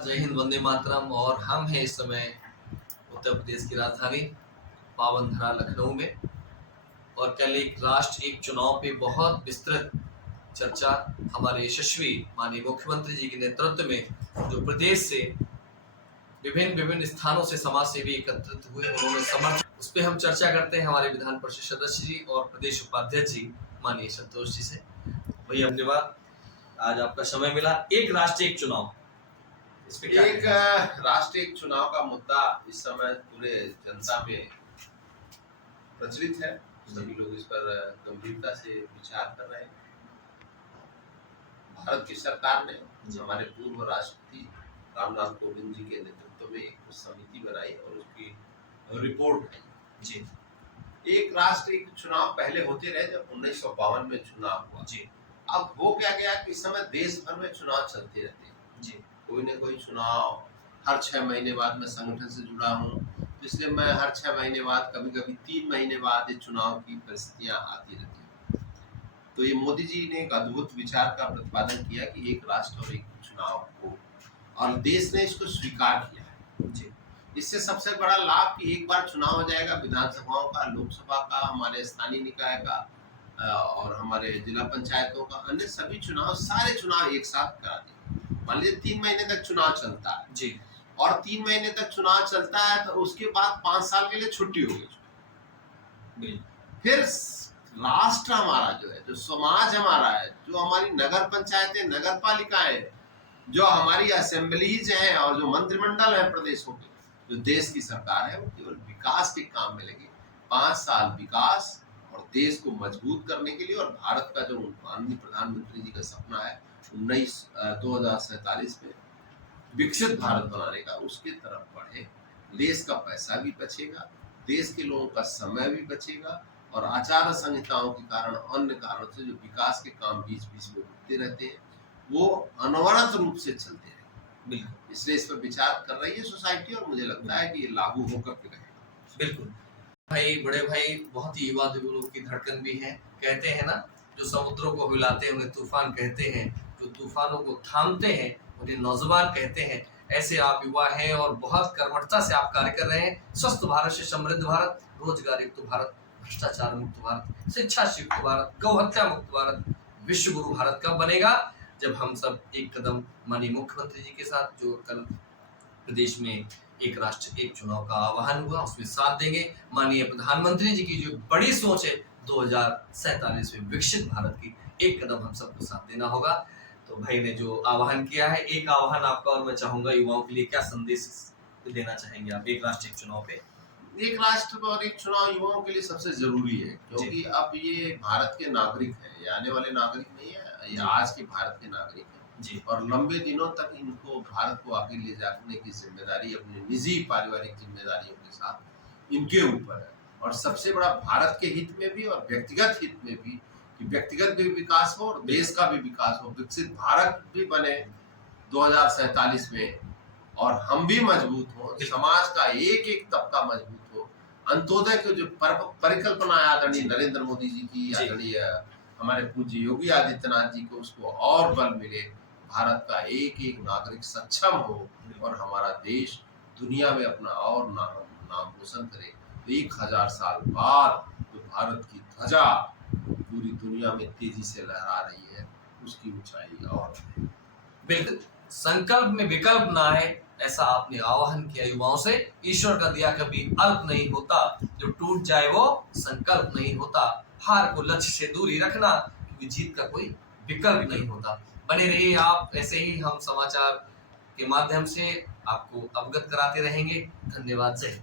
जय हिंद, वंदे मातरम। और हम हैं इस समय उत्तर प्रदेश की राजधानी पावन धरा लखनऊ में, और कल एक राष्ट्र एक चुनाव पे बहुत विस्तृत चर्चा हमारे यशस्वी माननीय मुख्यमंत्री जी के नेतृत्व में, जो प्रदेश से विभिन्न विभिन्न स्थानों से समाज सेवी एकत्रित हुए, उन्होंने समर्थन, उस पर हम चर्चा करते हैं हमारे विधान परिषद सदस्य जी और प्रदेश उपाध्यक्ष जी माननीय संतोष जी से। भैया धन्यवाद, आज आपका समय मिला। एक राष्ट्र एक चुनाव, एक राष्ट्रीय चुनाव का मुद्दा इस समय पूरे जनता में प्रचलित है। सभी लोग इस पर गंभीरता से विचार कर रहे हैं। भारत की सरकार ने हमारे पूर्व राष्ट्रपति रामनाथ कोविंद जी के नेतृत्व में एक समिति बनाई और उसकी रिपोर्ट आई। जी, एक राष्ट्र एक चुनाव पहले होते रहे, जब 1952 में चुनाव हुआ। जी, अब हो क्या गया कि इस समय देश भर में चुनाव चलते रहते हैं। जी, कोई न कोई चुनाव हर 6 महीने बाद। मैं संगठन से जुड़ा हूँ, इसलिए मैं हर 6 महीने बाद, कभी कभी 3 महीने बाद ये चुनाव की परिस्थितियां आती रहती हैं। तो ये मोदी जी ने एक अद्भुत विचार का प्रतिपादन किया कि एक राष्ट्र और एक चुनाव हो, और देश ने इसको स्वीकार किया है। जी, इससे सबसे बड़ा लाभ कि एक बार चुनाव हो जाएगा, विधानसभाओं का, लोकसभा का, हमारे स्थानीय निकाय का और हमारे जिला पंचायतों का, अन्य सभी चुनाव, सारे चुनाव एक साथ करा देंगे। मान लीजिए 3 महीने तक चुनाव चलता है जी, और 3 महीने तक चुनाव चलता है, तो उसके बाद 5 साल के लिए छुट्टी होगी। फिर राष्ट्र हमारा जो है, जो समाज हमारा है, जो हमारी नगर पंचायतें, नगर पालिकाएं, जो हमारी असेंबलीज हैं और जो मंत्रिमंडल है प्रदेशों के, जो देश की सरकार है, वो केवल विकास के काम में लगे। 5 साल विकास और देश को मजबूत करने के लिए, और भारत का जो माननीय प्रधानमंत्री जी का सपना है 2047 में विकसित भारत बनाने का, उसके तरफ बढ़े। देश का पैसा भी बचेगा, देश के लोगों का समय भी बचेगा, और आचार संहिताओं के कारण, अन्य कारणों से जो विकास के काम बीच बीच में रुकते रहते हैं, वो अनवरत रूप से चलते रहेंगे। बिल्कुल, इसलिए इस पर विचार कर रही है सोसाइटी, और मुझे लगता है कि ये लागू होकर के रहेगा। बिल्कुल। भाई, बड़े भाई बहुत ही युवा दिलों की धड़कन भी है। कहते हैं ना, जो समुद्रों को हिलाते हैं उन्हें तूफान कहते हैं, जो तूफानों को थामते हैं उन्हें नौजवान कहते हैं। ऐसे आप युवा हैं और बहुत कर्मठता से आप कार्य कर रहे हैं। स्वस्थ भारत से समृद्ध भारत, रोजगार युक्त भारत, भ्रष्टाचार मुक्त भारत, शिक्षा से युक्त भारत, गौहत्या मुक्त भारत, विश्व गुरु भारत कब बनेगा? जब हम सब एक कदम माननीय मुख्यमंत्री जी के साथ, जो कल प्रदेश में एक राष्ट्र एक चुनाव का आह्वान हुआ, उसमें साथ देंगे। माननीय प्रधानमंत्री जी की जो बड़ी सोच है 2047 में विकसित भारत की, एक कदम हम सबको साथ देना होगा। तो भाई ने जो आह्वान किया है, एक आह्वान आपका और मैं चाहूंगा युवाओं के लिए, क्या संदेश देना चाहेंगे आप एक राष्ट्र एक चुनाव पे? एक राष्ट्र और एक चुनाव युवाओं के लिए सबसे जरूरी है, क्योंकि अब ये भारत के नागरिक हैं, ये आने वाले नागरिक नहीं है, ये आज के भारत के नागरिक हैं जी, और लंबे दिनों तक इनको भारत को आगे ले जाने की जिम्मेदारी अपनी निजी पारिवारिक जिम्मेदारियों के साथ इनके ऊपर है। और सबसे बड़ा भारत के हित में भी और व्यक्तिगत हित में भी, कि व्यक्तिगत भी विकास हो और देश का भी विकास हो, विकसित भारत भी बने 2047 में, और हम भी मजबूत हो, समाज का एक एक तबका मजबूत हो। अंत्योदय की जो परिकल्पना आदरणीय नरेंद्र मोदी जी की, आदरणीय हमारे पूज्य योगी आदित्यनाथ जी को, उसको और बल मिले, भारत का एक एक नागरिक सक्षम हो और हमारा देश दुनिया में अपना और नाम रोशन करे। 1000 साल बाद जो भारत की ध्वजा पूरी दुनिया में तेजी से लहरा रही है, उसकी ऊंचाई और बिल्कुल। संकल्प में विकल्प ना है, ऐसा आपने आह्वान किया युवाओं से। ईश्वर का दिया कभी अल्प नहीं होता, जो टूट जाए वो संकल्प नहीं होता। हार को लक्ष्य से दूर ही रखना, क्योंकि जीत का कोई विकल्प नहीं होता। बने रहिए आप ऐसे ही, हम समाचार के माध्यम से आपको अवगत कराते रहेंगे। धन्यवाद। जय हिंद।